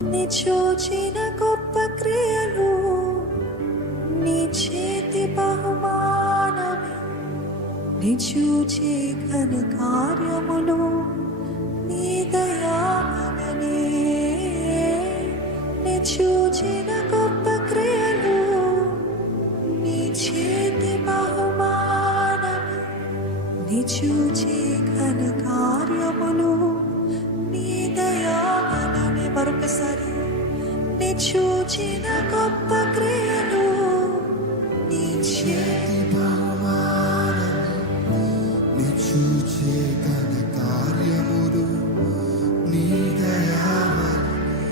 నీ చూచిన గొప్ప క్రియలు, నీ చేతి బహుమానమే, నీ చూచే ఘన కార్యములు, నీ దయావలనే. నీ చూచిన గొప్ప క్రియలు, నీ చేతి బహుమానమే, నీ చూచే ఘన కార్యములు, నీ దయావలనే. మరొకసారి నీ చూచిన గొప్ప క్రియలు, నీ చేతి బహుమానమే, నీ చూచే ఘన కార్యములు, నీ దయావలనే.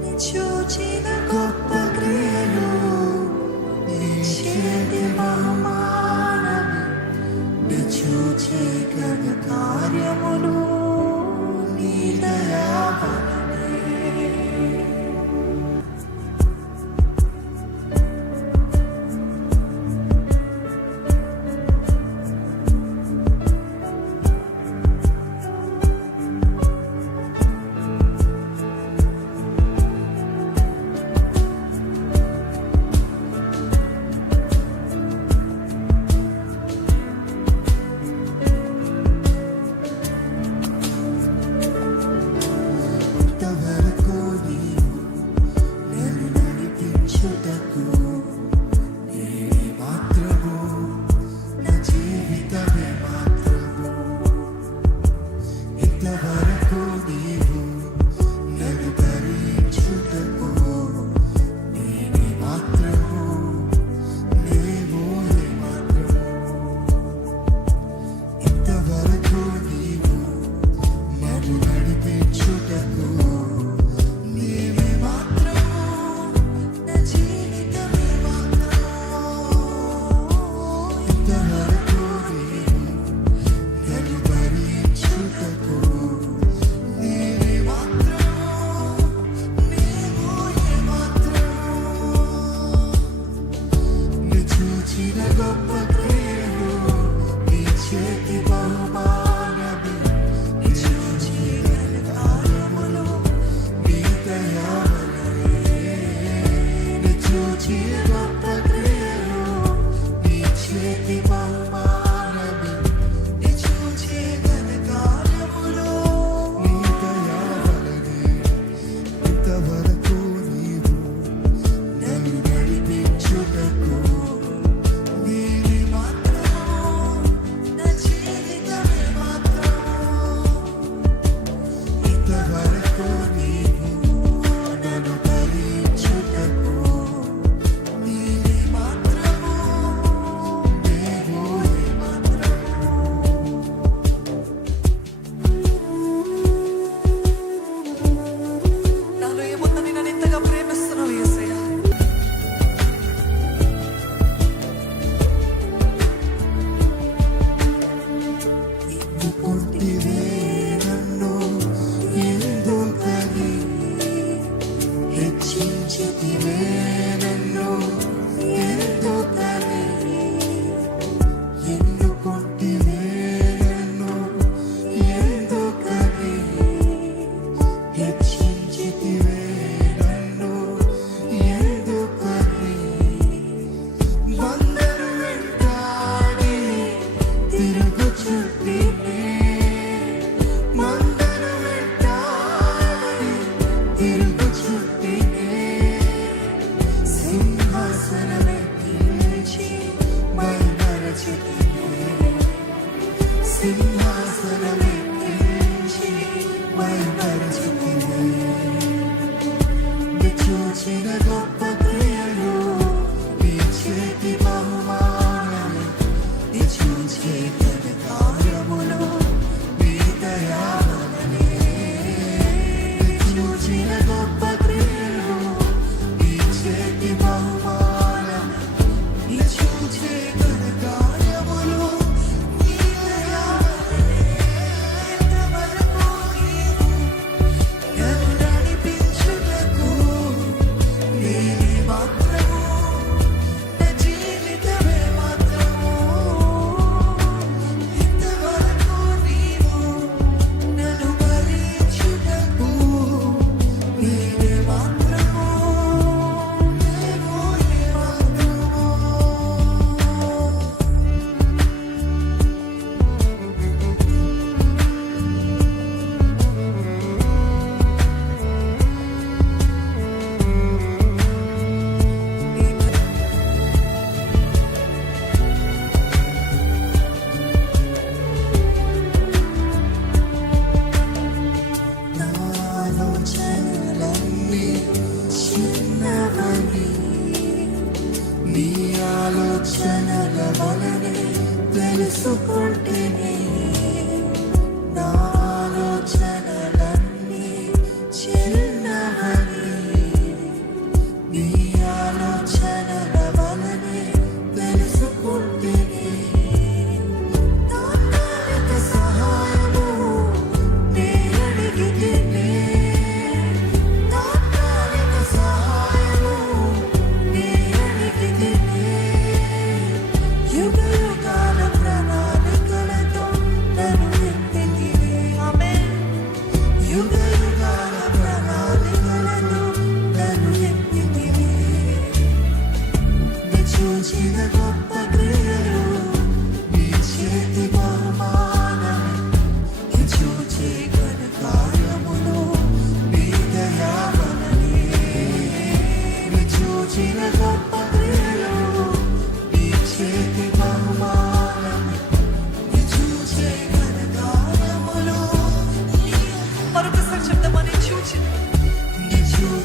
నీ చూచిన గొప్ప క్రియలు, నీ చేతి బహుమానమే, నీ చూచే ఘన కార్యములు, నీ దయావలనే.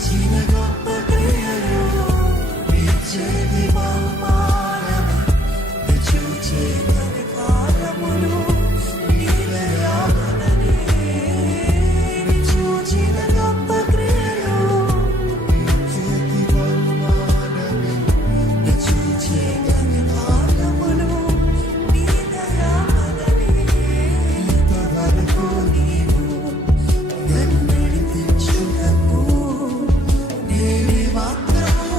చేసిన గొప్ప క్రియలు నీ చేతి బహుమానమే నీ చూచే కార్యములు నీ దయావలనే నీ చూచిన గొప్ప క్రియలు నీ చేతి బహుమానమే నీ చూచే కార్యములు నీ దయావలనే ఇంతవరకు నీవు నన్ను నడిపించుటకు నేనే మాత్రము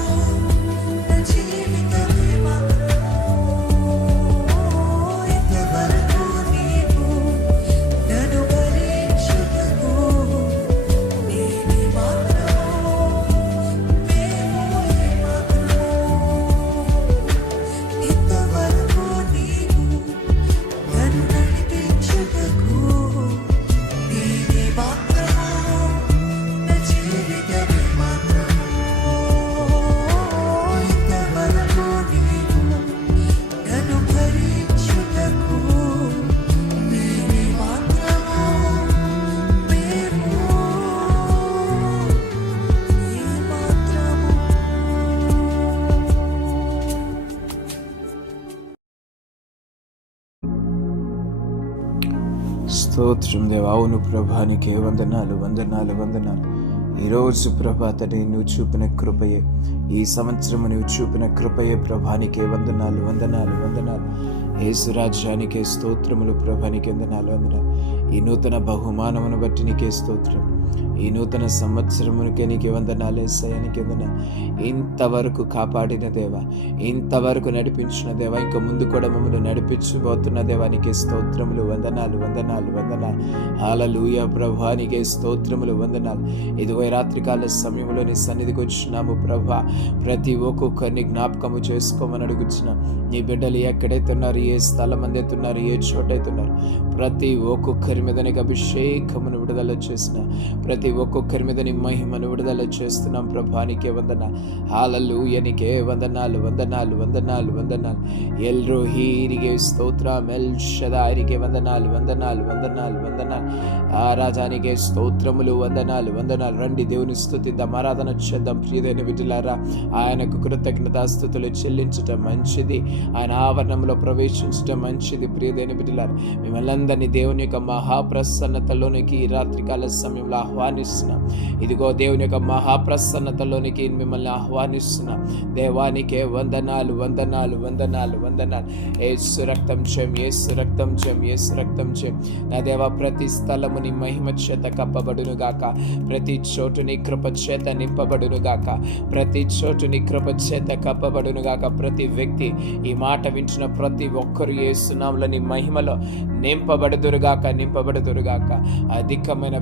నా జీవితమే మాత్రము ఇంతవరకు నీవు నన్ను భరించుటకు నేనే మాత్రము మేమే మాత్రము ఇంతవరకు నీవు నన్ను నడిపించుటకు నేనే మాత్రము నా జీవితమే మాత్రము ఇంతవరకు నీవు నన్ను భరించుటకు నేనే మాత్రము మేము నీ మాత్రము. స్తోత్రం దేవా. అవును ప్రభా, నీకే వందనాలు వందనాలు వందనాలు. ఈరోజు ప్రభా తండ్రి నువ్వు చూపిన కృపయే, ఈ సంవత్సరం నువ్వు చూపిన కృపయే ప్రభా, నీకే వందనాలు వందనాలు వందనాలు. యేసు రాజ్యానికే స్తోత్రములు ప్రభా, నీకే వందనాలు వందనాలు. ఈ నూతన బహుమానమును బట్టి నీకే స్తోత్రం. ఈ నూతన సంవత్సరమునికే నీకే వందనాలు యేసయ్యా, నీకే వందనాలు. ఇంతవరకు కాపాడిన దేవా, ఇంతవరకు నడిపించిన దేవా, ఇంకా ముందు కూడా మమ్మల్ని నడిపించబోతున్న దేవా, నీకే స్తోత్రములు వందనాలు వందనాలు వందనాలు. హల్లెలూయా ప్రభా, నీకే స్తోత్రములు వందనాలు. ఇదిగో ఈ రాత్రికాల సమయంలో నీ సన్నిధికి వచ్చినాము ప్రభా. ప్రతి ఒక్కొక్కరిని జ్ఞాపకము చేసుకోమని అడుగుచున్నా. నీ బిడ్డలు ఎక్కడైతే ఉన్నారు, ఏ స్థలం అందెత్తున్నారు, ఏ చోటైతున్నారు, ప్రతి ఒక్కొక్కరి మీద నీకు అభిషేకమును విడుదల చేసిన, ప్రతి ఒక్కొక్కరి మీద నీ మహిమను విడుదల చేస్తున్నాం ప్రభా, నీకే వందనాలు. హల్లెలూయా, నీకే వందనాలు వందనాలు వందనాలు వందనాలు. ఎల్ రోహీ నీకే స్తోత్రం, ఎల్ షదాయ్ నీకే వందనాలు వందనాలు వందనాలు వందనాలు. ఆ రాజానికే స్తోత్రములు వందనాలు వందనాలు. రండి దేవుని స్తుతిద్దాం, ఆరాధన చేద్దాం ప్రియదైన బిడ్డలారా. ఆయనకు కృతజ్ఞతాస్తుతులు చెల్లించటం మంచిది, ఆయన ఆవరణంలో ప్రవేశించటం మంచిది ప్రియదైన బిడ్డలారా. మిమ్మల్ని అందరినీ దేవుని యొక్క మహాప్రసన్నతలోనికి ఈ రాత్రికాల సమయంలో ఆహ్వానిస్తున్నాం. ఇదిగో దేవుని యొక్క మహాప్రసన్నతలోనికి మిమ్మల్ని ఆహ్వానిస్తున్నాం. దేవానికే వందనాలు వందనాలు వందనాలు వందనాలు. యేసు రక్తం చేయం, యేసు రక్తం చేయం, యేసు రక్తం చేయం. నా దేవా, ప్రతి స్థలము నీ మహిమ చేత కప్పబడును గాక, ప్రతి చోటు నీ కృప చేత నింపబడును గాక, ప్రతి చోటు నీ కృప చేత కప్పబడును గాక. ప్రతి వ్యక్తి ఈ మాట వింటున్న ప్రతి ఒక్కరు యేసు నామములో నీ మహిమలో నింపబడుదురుగాక నింపబడుదురుగాక. అధికమైన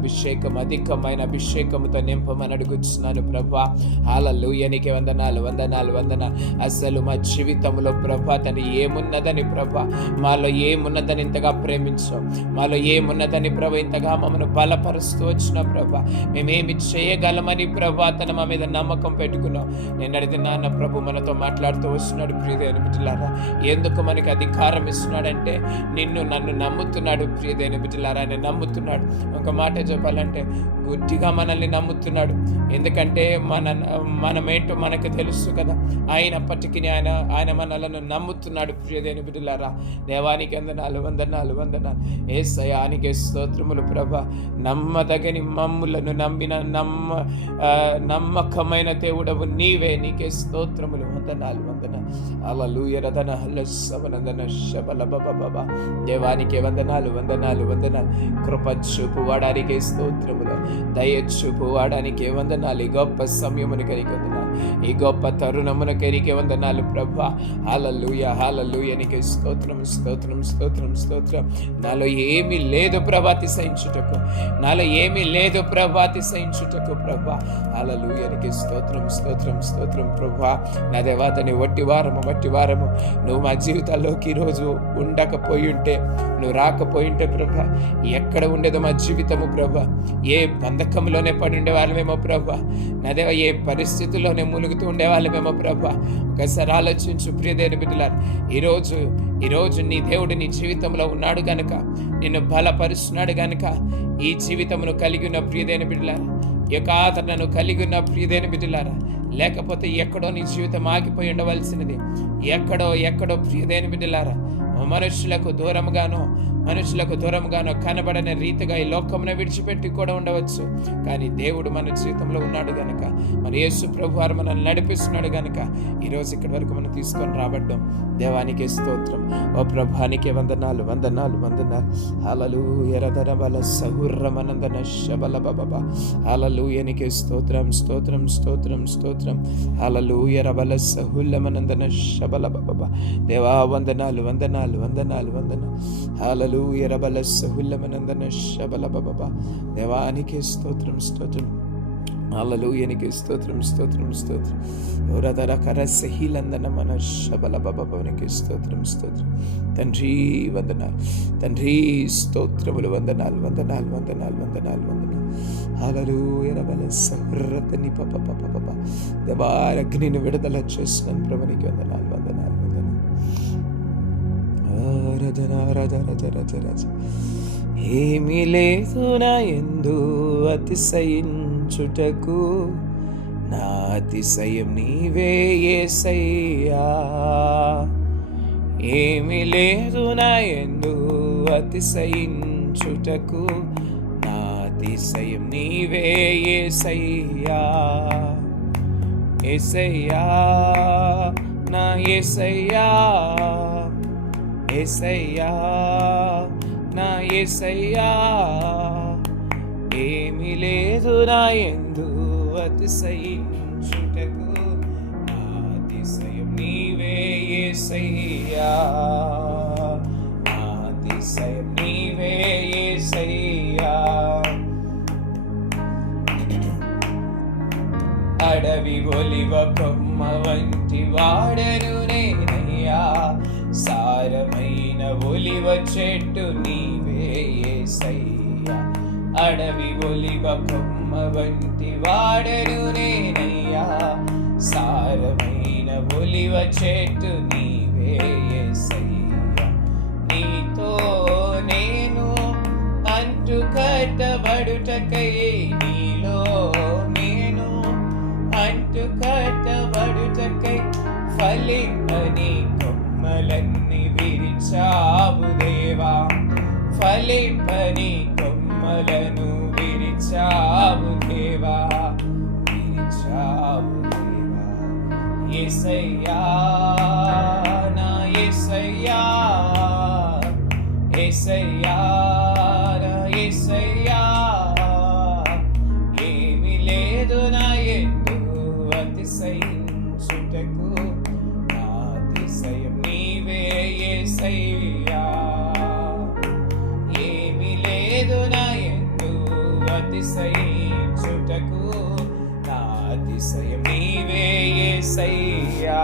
అభిషేకముతో నింపమని అడుగుతున్నాను ప్రభా. హల్లెలూయా, నీకే వందనాలు వందనాలు వందనాలు. అసలు మా జీవితంలో ప్రభా తను ఏమున్నదని ప్రభా, మాలో ఏమున్నదని ఇంతగా ప్రేమించాం, మాలో ఏమున్నదని ప్రభా ఇంతగా మమ్మల్ని బలపరుస్తూ వచ్చిన ప్రభా. మేమేమి చేయగలమని ప్రభా తన మా మీద నమ్మకం పెట్టుకున్నాం. నేను అడిగిన నాన్న ప్రభు మనతో మాట్లాడుతూ వస్తున్నాడు ప్రియదైన బిడ్డలారా. ఎందుకు మనకి అధికారం ఇస్తున్నాడంటే నన్ను నమ్ముతున్నాడు ప్రియదైన బిడ్డలారా. ఆయన నమ్ముతున్నాడు. ఒక మాట చెప్పాలంటే గుడ్డిగా మనల్ని నమ్ముతున్నాడు. ఎందుకంటే మనమేంటో మనకు తెలుసు కదా. అయినప్పటికీ ఆయన మనలను నమ్ముతున్నాడు ప్రియదైన బిడ్డలారా. దేవానికి వందనాలు వందనాలు వందనాలు. యేసయ్యానికి స్తోత్రములు ప్రభా. నమ్మదగని మమ్ములను నమ్మిన నమ్మకమైన దేవుడవు నీవే, నీకే స్తోత్రములు వందనాలు వందనాలు. హల్లెలూయా రదన హల్లెసవనందన శబల బబబబ. దేవానికి వందనాలు వందనాలు వందనాలు. కృప చూపు వాడానికి స్తోత్రములు, దయ చూపు వాడానికి వందనాలు. ఈ గొప్ప సమయమును కరికి వందనాలు, ఈ గొప్ప తరుణమును కరికి వందనాలు ప్రభా. హల్లెలూయా హల్లెలూయా, నీకే స్తోత్రం స్తోత్రం స్తోత్రం స్తోత్రం. నాలో ఏమీ లేదు ప్రభా అతిశయించుటకు, నాలో ఏమీ లేదు ప్రభా అతిశయించుటకు ప్రభా. హల్లెలూయా, నీకే స్తోత్రం స్తోత్రం స్తోత్రం ప్రభా. నా దేవా, నీ వట్టి వారము నువ్వు మా జీవితాల్లోకి ఈరోజు ఉండకపోయి ఉంటే, నువ్వు రాకపోయి ఉంటే ప్రభా, ఎక్కడ ఉండేదో మా జీవితము ప్రభా. ఏ బంధకంలోనే పడి ఉండే వాళ్ళమేమో ప్రభా. నా దేవా, ఏ పరిస్థితుల్లోనే మునుగుతూ ఉండే వాళ్ళమేమో ప్రభా. ఒకసారి ఆలోచించు ప్రియదేవుని బిడ్డలారా. ఈరోజు నీ దేవుడు నీ జీవితంలో ఉన్నాడు గనుక, నిన్ను బలపరుస్తున్నాడు గనుక ఈ జీవితమును కలిగి ఉన్న ప్రియదేవుని బిడ్డలారా, ఈ యొక్క ఆదరణను కలిగి ఉన్న ప్రియదైన బిడ్డలారా, లేకపోతే ఎక్కడో నీ జీవితం ఆగిపోయి ఉండవలసినది. ఎక్కడో ప్రియదైన బిడ్డలారా, మనుషులకు దూరంగానో కనబడని రీతిగా ఈ లోకమును విడిచిపెట్టి కూడా ఉండవచ్చు. కానీ దేవుడు మన జీవితంలో ఉన్నాడు గనక, మన యేసు ప్రభువారు మనల్ని నడిపిస్తున్నాడు గనక ఈరోజు ఇక్కడి వరకు మనం తీసుకొని రాబడ్డాం. దేవానికి స్తోత్రం. ఓ ప్రభానికి వందనాలు. హల్లెలూయా. రదన బల సహుర్రమనందన శబల బబ. హల్లెలూయానికి స్తోత్రం. హల్లెలూయా. రబల సహుల్లమనందన శబల బబ. దేవా వందనాలు. హల్లెలూయా. రబల సహుల్లమనందన శబల బబ. దేవానికి స్తోత్రం. హల్లెలూయానికి స్తోత్రం. ఓరదర కర సహిలందన మన శబల బబనికి స్తోత్రం. తండ్రి వందనాలు. తండ్రి స్తోత్రములు. వందనాలు. హల్లెలూయా. రబల సహుర్రతని పప దేవా అగ్నిని విడుదల చేస్తున్నాను ప్రభునికి వందనాలు. రాజ ఏమీ లేదు నా యందు అతిశయించుటకు, నా అతిశయం నీవే యేసయ్యా. ఏమీ లేదు నా యందు అతిశయించుటకు, నా అతిశయం నీవే యేసయ్యా. యేసయ్యా నా యేసయ్యా, యేసయ్యా నా యేసయ్యా. ఏమీ లేదు నా యందు అతిశయించుటకు, నా అతిశయం నీవే యేసయ్యా. నా అతిశయం నీవే యేసయ్యా. అడవి ఒలివ కొమ్మ వంటి వాడను నేనయ్యా, సారమైన ఒలివ చెట్టు నీవే యేసయ్యా. అడవి ఒలివ కొమ్మ వంటి వాడను నేనయ్యా, సారమైన ఒలివ చెట్టు నీవే యేసయ్యా. నీతో నేను అంటు కట్టబడుటకై, నీలో నేను అంటు కట్టబడుటకై ఫలింపని కొమ్మలన్నీ విరిచావు దేవా. ఫలింపని కొమ్మలను విరిచావు దేవా. యేసయ్యా నా యేసయ్యా, యేసయ్యా నా యేసయ్యా. ఏమీ లేదు నా యందు అతిశయించుటకు, నా అతిశయం నీవే యేసయ్యా. ఏమీ లేదు నా యందు అతిశయించుటకు, నా అతిశయం నీవే యేసయ్యా.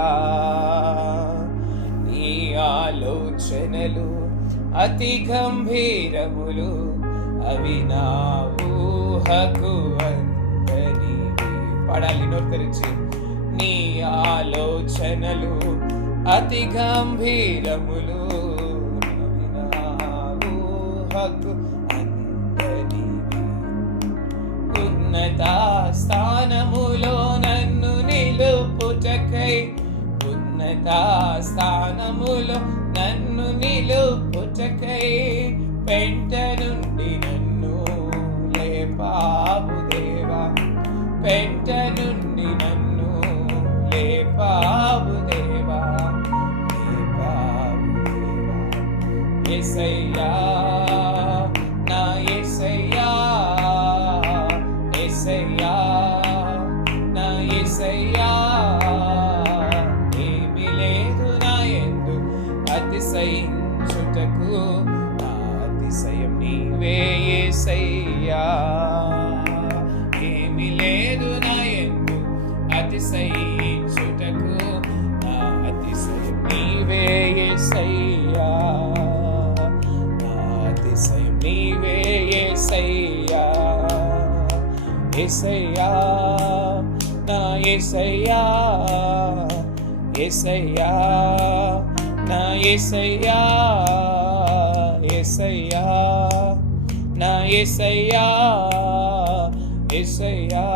నీ ఆలోచనలు అతి గంభీరములు, అవి నా ఊహకు అందనివి. పాడాలి నోరు తెరిచి. నీ ఆలోచనలు అతి గంభీరములు, అవి నా ఊహకు అందనివి. ఉన్నత స్థానములో నన్ను నిలుపుటకై, ఉన్నత స్థానములో నన్ను నిలుపుటకై పెంట నుండి నన్ను లేపావు దేవా. పెంట నుండి నన్ను లేపావు దేవా. యేసయ్యా నా యేసయ్యా, యేసయ్యా నా యేసయ్యా. ఏమీ లేదు నా యందు అతిశయించుటకు, నా అతిశయం నీవే యేసయ్యా. ఏమీ లేదు నా యందు అతిశయించుటకు, నా అతిశయం నీవే యేసయ్యా. నా అతిశయం నీవే యేసయ్యా. యేసయ్యా నా యేసయ్యా, యేసయ్యా నా యేసయ్యా. యేసయ్యా నా యేసయ్యా, యేసయ్యా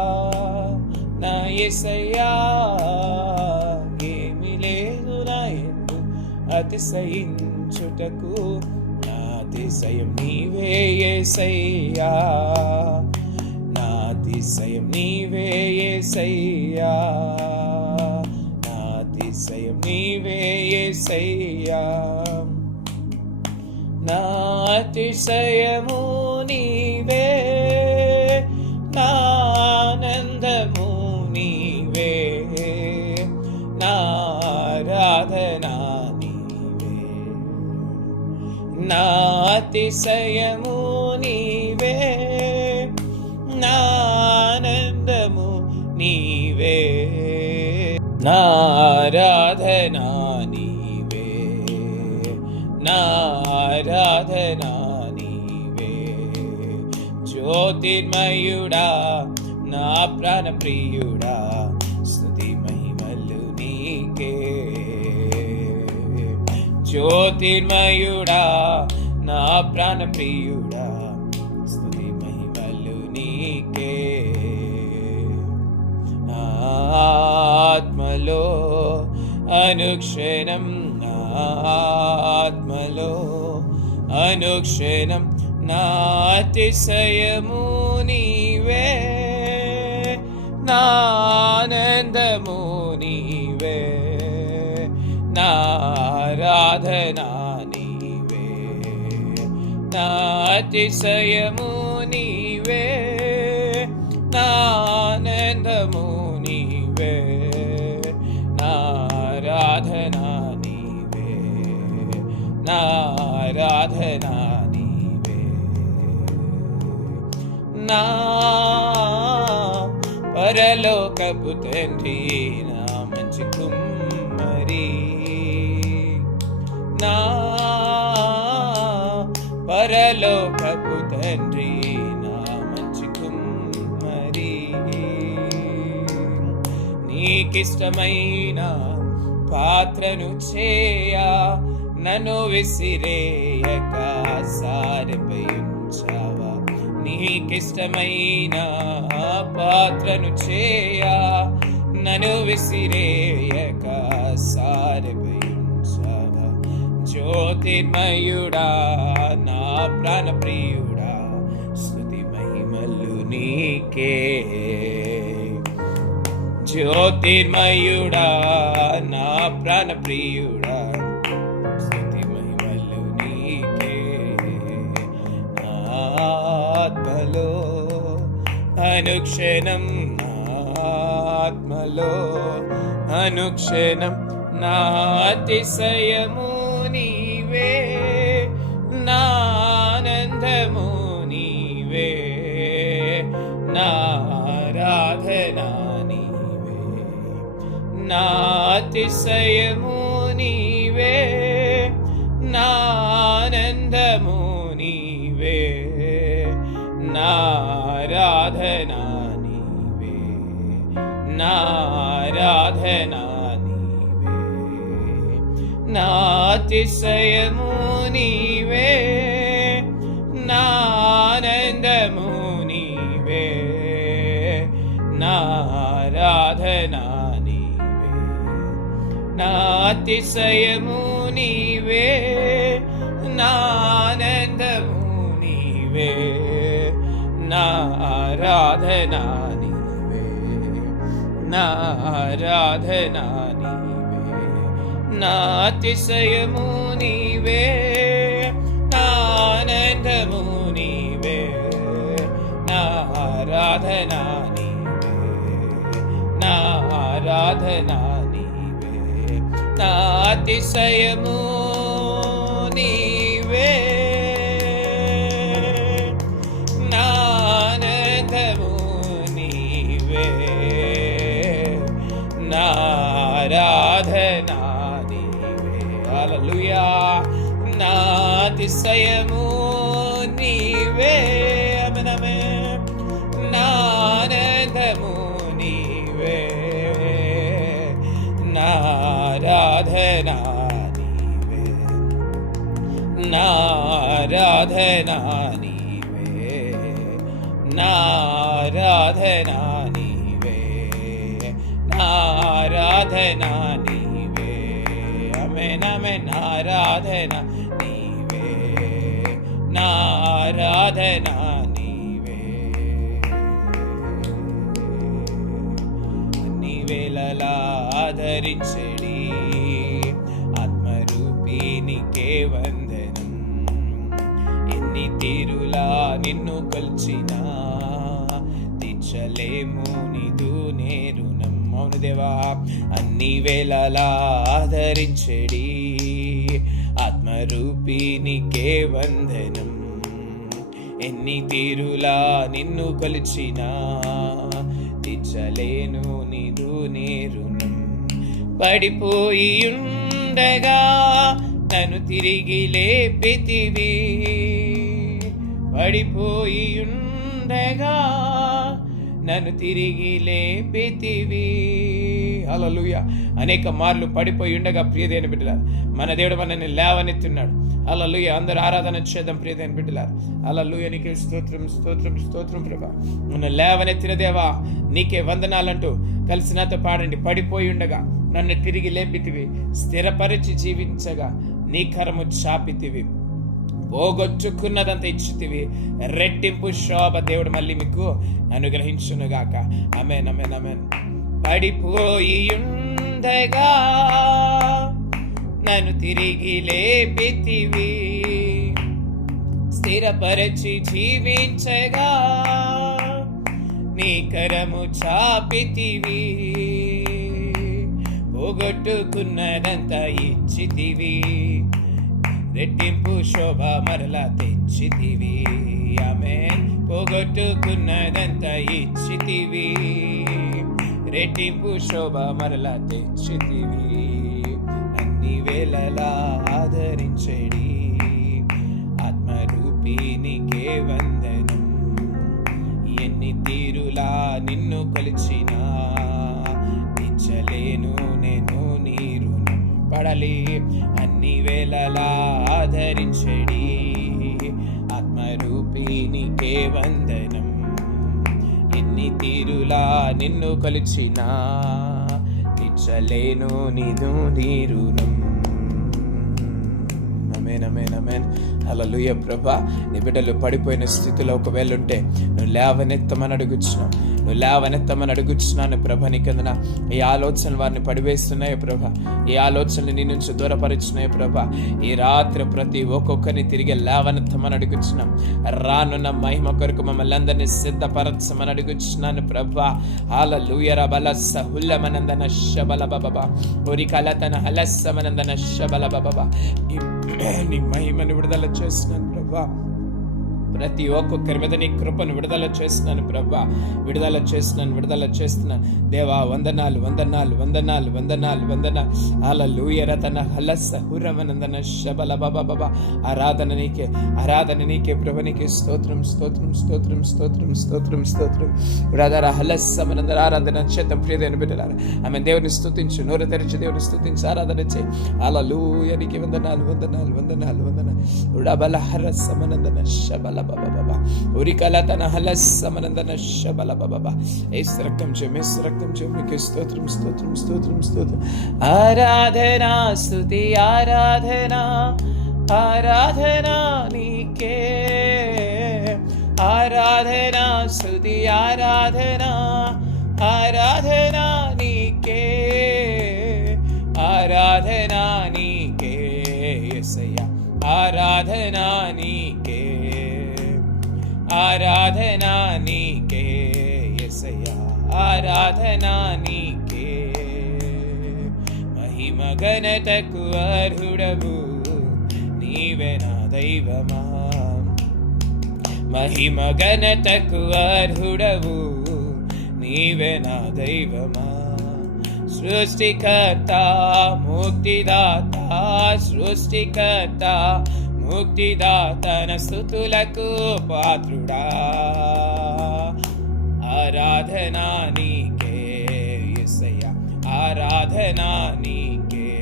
నా యేసయ్యా, ఏమి లేదు నా యందు అతిశయించుటకు, నా అతిశయం నీవే యేసయ్యా, నా అతిశయం నీవే యేసయ్యా, నా అతిశయం నీవే యేసయ్యా, నా అతిశయము నీవే, నా ఆనందము నీవే, నా ఆరాధన నీవే, నా అతిశయము నీవే, నా ఆనందము నీవే, నా ఆరాధన నీవే, నా ఆరాధన నీవే, జ్యోతిర్మయుడా నా ప్రాణ ప్రియుడా, స్తుతి మహిమలు నీకే, జ్యోతిర్మయుడా నా ప్రాణ ప్రియుడా, స్తుతి మహిమలు నీకే, ఆత్మలో అనుక్షణం, ఆత్మలో అనుక్షణం, నా అతిశయము నీవే, నా ఆనందము నీవే, నా ఆరాధన నీవే, నా అతిశయము నీవే, నా ఆనందము నీవే, నా ఆరాధన నీవే, నా ఆరాధన నీవే, నా పరలోకపు తండ్రి, నా మంచి కుమ్మరి, నా పరలోకపు తండ్రి, నా మంచి కుమ్మరి, నీకిష్టమైన పాత్రను చేయ నన్ను విసిరేయక సారిపై ఉంచావా, నీకిష్టమైన పాత్రను చేయ నన్ను విసిరేయక సారిపై ఉంచావా, జ్యోతిర్మయుడా నా ప్రాణ ప్రియుడా, స్తుతి మహిమలు నీకే, జ్యోతిర్మయుడా నా ప్రాణ ప్రియుడా, స్తుతి మహిమలు నీకే, ఆత్మలో అనుక్షణం, ఆత్మలో అనుక్షణం, నా అతిశయము నీవే, నా ఆనందము నీవే, నా ఆరాధన నీవే, నా అతిశయము నీవే, నా ఆనందము నీవే, నా ఆరాధన నీవే, నా ఆరాధన నీవే, నా అతిశయము నీవే, నా ఆనందము నీవే, నా ఆరాధన నీవే, నా అతిశయము నీవే, నా ఆనందము నీవే, నా ఆరాధన నీవే, నా ఆరాధన నీవే, నా అతిశయము నీవే, నా ఆనందము నీవే, నా ఆరాధన నీవే, నా ఆరాధన నీవే, నా అతిశయము నీవే, నా ఆనందము నీవే, నా ఆరాధన నీవే, హల్లెలూయా, నా అతిశయము నీవే, ఆమేన్ ఆమేన్, నా ఆనందము నీవే, నా ఆరాధన నీవే, నా ఆరాధన నీవే, నా నారాధనా నీవే, నారాధనా నీవే, ఆమేన్ ఆమేన్. నారాధనా నీవే, నారాధనా నీవే. అన్ని వేళలా ఆదరించడి ఆత్మరూపినికే వందనం. ఎన్ని తీరులా నిన్ను కొల్చినా తీర్చలేము నీదు నేరునం. అవును దేవా, అన్ని వేళలా ఆదరించడి ఆత్మరూపినికే వందనం. ఎన్ని తీరులా నిన్ను కొలిచినా తీర్చలేను నీదు నేరునం. పడిపోయి ఉండగా నన్ను తిరిగి లేపితివి, పడిపోయి ఉండగా నన్ను తిరిగి లేపితివి. హల్లెలూయా. అనేక మార్లు పడిపోయి ఉండగా ప్రియదేని బిడ్డలారు, మన దేవుడు మనల్ని లేవనెత్తున్నాడు. హల్లెలూయా. అందరూ ఆరాధన చేద్దాం ప్రియదేని బిడ్డలారు. హల్లెలూయా. నీకే స్తోత్రం స్తోత్రం స్తోత్రం ప్రభా. నన్ను లేవనెత్తిన దేవా నీకే వందనాలంటూ కలిసి నాతో పాడండి. పడిపోయి ఉండగా నన్ను తిరిగి లేపితివి, స్థిరపరిచి జీవించగా నీ కరము చాపితివి, పోగొట్టుకున్నదంతా ఇచ్చితివి, రెట్టింపు శోభ దేవుడు మళ్ళీ మీకు అనుగ్రహించునుగాక. ఆమేన్ ఆమేన్ ఆమేన్. పడిపోయి ఉండగా నన్ను తిరిగి లేపితివి, స్థిరపరచి జీవించగా నీ కరము చాపితివి, పోగొట్టుకున్నదంతా ఇచ్చితివి, రెట్టింపు శోభ మరలా తెచ్చితివి. ఆమేన్. పోగొట్టుకున్నదంతా ఇచ్చితివి, రెట్టింపు శోభ మరలా తెచ్చితివి. అన్ని వేళలా ఆదరించడి ఆత్మరూపినికే వందనం. ఎన్ని తీరులా నిన్ను కొలిచినా తీర్చలేను నేను నీ రుణం. పడాలి. అన్ని వేళలా ఆదరించడి ఆత్మరూపినికే వందనం. ఎన్ని తీరులా నిన్ను కొలిచినా తీర్చలేను నీదు నీ రుణం. ఆమేన్ ఆమేన్ ఆమేన్. హల్లెలూయా. ప్రభా, నీ బిడ్డలు పడిపోయిన స్థితిలో ఒకవేళ ఉంటే నువ్వు లేవనెత్తమని అడుగుచున్నావు, నువ్వు లేవనెత్తమని అడుగుచున్నాను ప్రభా. నీకందున ఈ ఆలోచనలు వారిని పడివేస్తున్నాయి ప్రభా, ఈ ఆలోచనలు నీ నుంచి దూరపరిచినాయి ప్రభా. ఈ రాత్రి ప్రతి ఒక్కొక్కరిని తిరిగి లేవనెత్తమని అడుగుచున్నాం. రానున్న మహిమ కొరకు మమ్మల్ని అందరినీ సిద్ధపరచమని అడుగుచున్నాను ప్రభా. హల్లెలూయా. బలస్స హుల్లమనందన శబల బబబా ఒరికలతన హలస్సమనందన శబల బబబా. నీ మహిమను విడుదల చేస్తున్నాను ప్రభా. ప్రతి ఒక్కొక్కరి మీద నీ కృపను విడుదల చేస్తున్నాను ప్రభా. విడుదల చేస్తున్నాను దేవా. వందనాలు వందనాలు వందనాలు వందనాలు వందనాలు. హల్లెలూయా. రతన హలస్స హురమనందన శబల బబబా. ఆరాధన నీకే ప్రభు. నీకే స్తోత్రం స్తోత్రం స్తోత్రం స్తోత్రం స్తోత్రం స్తోత్రం. బ్రదర్ హలస్స మనందర ఆరాధన చేద్దాం ప్రియదేని బిడ్డలారా. ఆమె దేవుని స్తుతించు, నోరు తెరిచి దేవుని స్తుతించి ఆరాధన చేయి. హల్లెలూయా. నీకే వందనాలు వందనాలు వందనాలు వందనాలు. ఉడబల హరస్స మనందన శబల బబబా ఉరికలతన హలస్స మనందన శబల బబబా. యేసు రక్తం చేయి. మీకే స్తోత్రం స్తోత్రం స్తోత్రం స్తోత్రం. ఆరాధనా స్తుతి ఆరాధనా ఆరాధనా నీకే, ఆరాధనా స్తుతి ఆరాధనా ఆరాధనా నీకే, ఆరాధనా నీకే యేసయ్యా. ఆరాధనా నీకే, ఆరాధనా నీకే యేసయ్యా. ఆరాధనా నీకే. మహిమ ఘనతకు అర్హుడవు నీవే నా దైవమా. మహిమ ఘనతకు అర్హుడవు నీవే నా దైవమా. సృష్టికర్త ముక్తిదాత, సృష్టికర్త ముక్తిదాతన స్తుతులకు పాత్రుడా. ఆరాధనా నీకే యేసయ్యా. ఆరాధనా నీకే,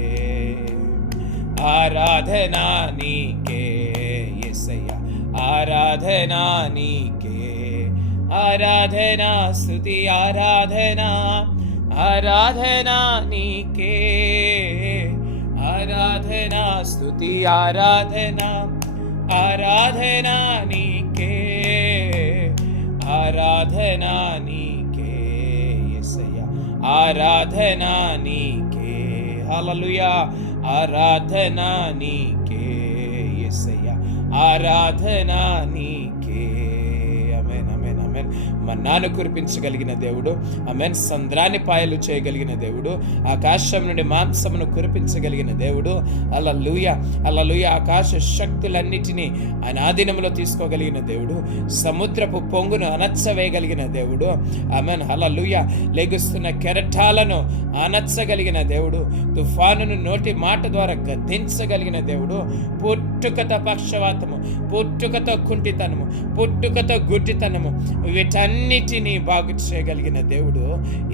ఆరాధనా నీకే యేసయ్యా. ఆరాధనా నీకే, ఆరాధనా స్తుతి ఆరాధనా ఆరాధనా నీకే ఆరాధనా స్తుతి ఆరాధనా ఆరాధనా నీకే ఆరాధనా నీకే యేసయ్యా ఆరాధనా నీకే హల్లెలూయా ఆరాధనా నీకే యేసయ్యా ఆరాధనా నీకే ఆమేన్ ఆమేన్ ఆమేన్ మన్నాను కురిపించగలిగిన దేవుడు ఆమేన్ సంద్రాన్ని పాయలు చేయగలిగిన దేవుడు ఆకాశం నుండి మాంసమును కురిపించగలిగిన దేవుడు హల్లెలూయా హల్లెలూయా ఆకాశ శక్తులన్నిటినీ ఆయన ఆధీనంలో తీసుకోగలిగిన దేవుడు సముద్రపు పొంగును అనచ్చవేయగలిగిన దేవుడు ఆమేన్ హల్లెలూయా లెగుస్తున్న కెరటాలను అనచ్చగలిగిన దేవుడు తుఫానును నోటి మాట ద్వారా గద్దించగలిగిన దేవుడు పుట్టుకతో పక్షవాతము పుట్టుకతో కుంటితనము పుట్టుకతో గుడ్డితనము వీటన్నిటినీ బాగు చేయగలిగిన దేవుడు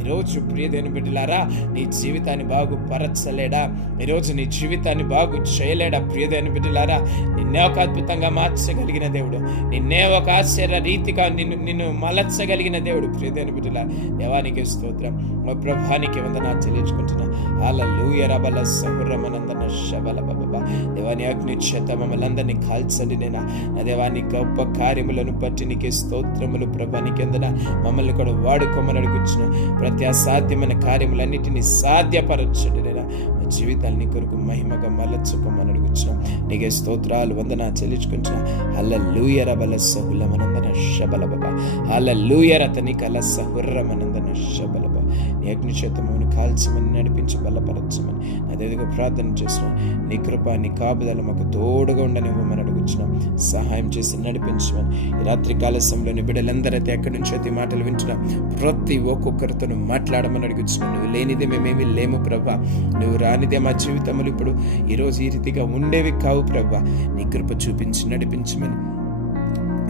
ఈరోజు ప్రియదేని బిడ్డలారా నీ జీవితాన్ని బాగుపరచలేడా? ఈరోజు నీ జీవితాన్ని బాగు చేయలేడా? ప్రియదేని బిడ్డలారా నిన్నే ఒక అద్భుతంగా మార్చగలిగిన దేవుడు నిన్నే ఒక ఆశ్చర్య రీతిగా నిన్ను మలచగలిగిన దేవుడు ప్రియదేని బిడ్డలారా దేవానికి స్తోత్రం ఓ ప్రభానికి వందనాలు చెల్లించుకుంటున్నా హల్లెలూయా రబల సహురమనందన శబల బబబా దేవాని అగ్ని చేత మమ్మల్ని అందరినీ కాల్చండి నా దేవాని గొప్ప కార్యములను బట్టి నీకే స్తోత్రములు ప్రభానికి అందన మమ్మల్ని కూడా వాడుకోమని అడుగుచున్న ప్రతి అసాధ్యమైన కార్యములన్నిటినీ సాధ్యపరచండి నేను మా జీవితాన్ని కొరకు మహిమగా మలచుకోమని అడుగుచున్నాం నీకే స్తోత్రాలు వందన చెల్లించుకుంటున్నా హల్లెలూయా రబల సహులమనందన శబల బబా హల్లెలూయా రతని కల సహుర్రమనందన శబల బబా నీ అగ్ని చేత మమ్మల్ని కాల్చమని నడిపించి బలపరచమని అదేవిధంగా ప్రార్థన చేస్తున్నాం నీ కృప నీ కాపుదల మాకు తోడుగా ఉండనివ్వమని అడుగుతున్నాం సహాయం చేసి నడిపించమని ఈ రాత్రి కాల సమయంలో బిడ్డలందరైతే ఎక్కడి నుంచి అయితే మాటలు వింటున్నా ప్రతి ఒక్కొక్కరితో మాట్లాడమని అడుగుతున్నాం నువ్వు లేనిదే మేమేమి లేము ప్రభా నువ్వు రానిదే మా జీవితములు ఇప్పుడు ఈరోజు ఈ రీతిగా ఉండేవి కావు ప్రభా నీ కృప చూపించి నడిపించమని